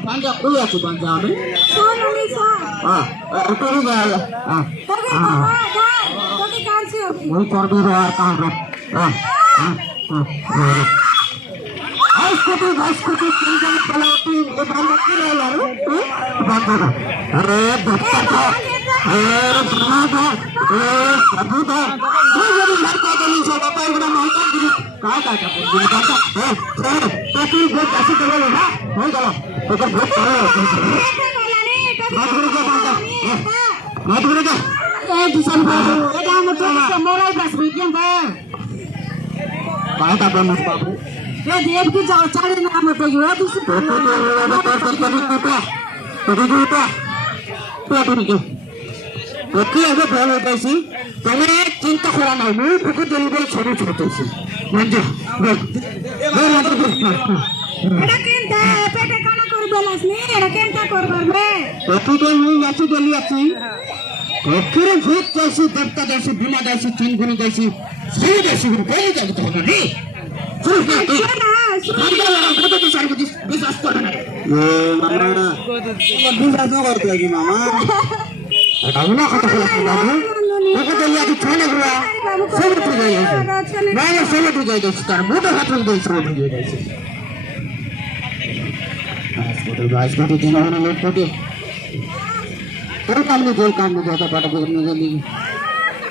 Banja kuya tu banja abe. Sono Lisa. Itu ni gal. Toge baba, dai. Toge kansio. Mui korbi roar kah ro. Skuti tinggal pelauti banja kira lalu. Banja. Are basta. Berada. Sabuda. Dia jadi laki jadi siapa yang kena makan diri. Kata kapur diri kata. Tapi gue kasih ke lo ha. Mau kalau. Bukan gue tahu. Mati mereka. Di sana babu. Ada motor mulai pas weekend dah. Kata apa mas babu? Ya dia pergi jauh cari nama tu juga tu sih. Oke, aku bawa tadi. Karena cinta orang lain, aku jadi छोटे से. Manjur. Ada kenta, pete kana korbalas ni, ada kenta korbalme. Tapi kan ini masih dilihat sih. Kira fit jasi, daftar jasi, bima jasi, cingkuni jasi, sih jasi, berkali jadi tu orang ni. Suruh nanti. Nanti orang kata tu saya bisa stop. Mama. Bisa nggak tu lagi mama. Kamu nak kata kelas kamu? Aku dilihat di sana bro. Saya tu jaya. Mana saya tu jaya sekarang. Mudah hati tu saya tu jaya. Guys, kau tu jangan nak lupa dia. Terus kamu jauh pada begini begini.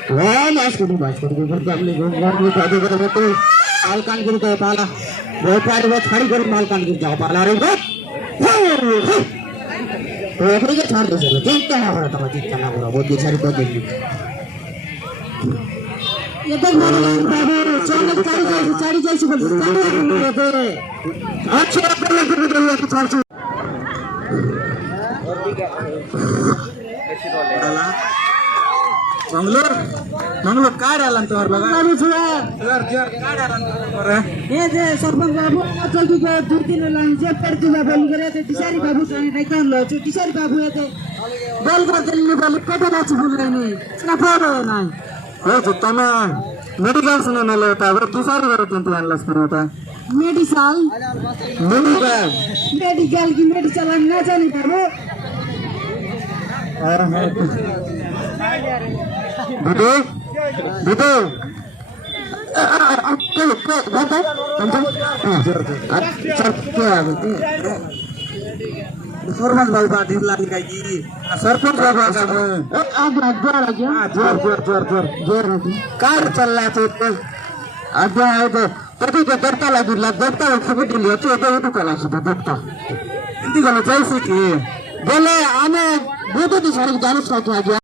Wah, guys, kau tu kamu jauh betul. Alkan guru kau pala. Bapak ada hari guru malkan guru jauh pala ribut. Ini kita cari dulu. Cinta nak orang tahu cinta nak orang. Buat dia cari bagian ni. Ya tak mana babu. Cari jauh sebab cari. Acha apa lagi kita cari. Manglur kada lantar baga. Baru jual. Kada lantar. Ye je sarpang babu acal juga 2-3 lanjut terjual beli kereta tisari babu sana naikkan lo. Tisari babu itu. Bal kerja ini balik kada nak cibul ini. Kenapa ada nai? Oh teman. Medical sana nela tahu. Tisari baru tentuan las kereta. Medical. Ki medical anda jadi babu. Betul. Formal bawa di lagi kaji. Sarpun bawa kamu. Ada lagi. Jor lagi. Kar calla tu. Ada. Tapi kereta lagi sebut dulu tu itu kalau sudah kereta. Ini kalau saya sih. Boleh ane butuh di sana jalan satu aja.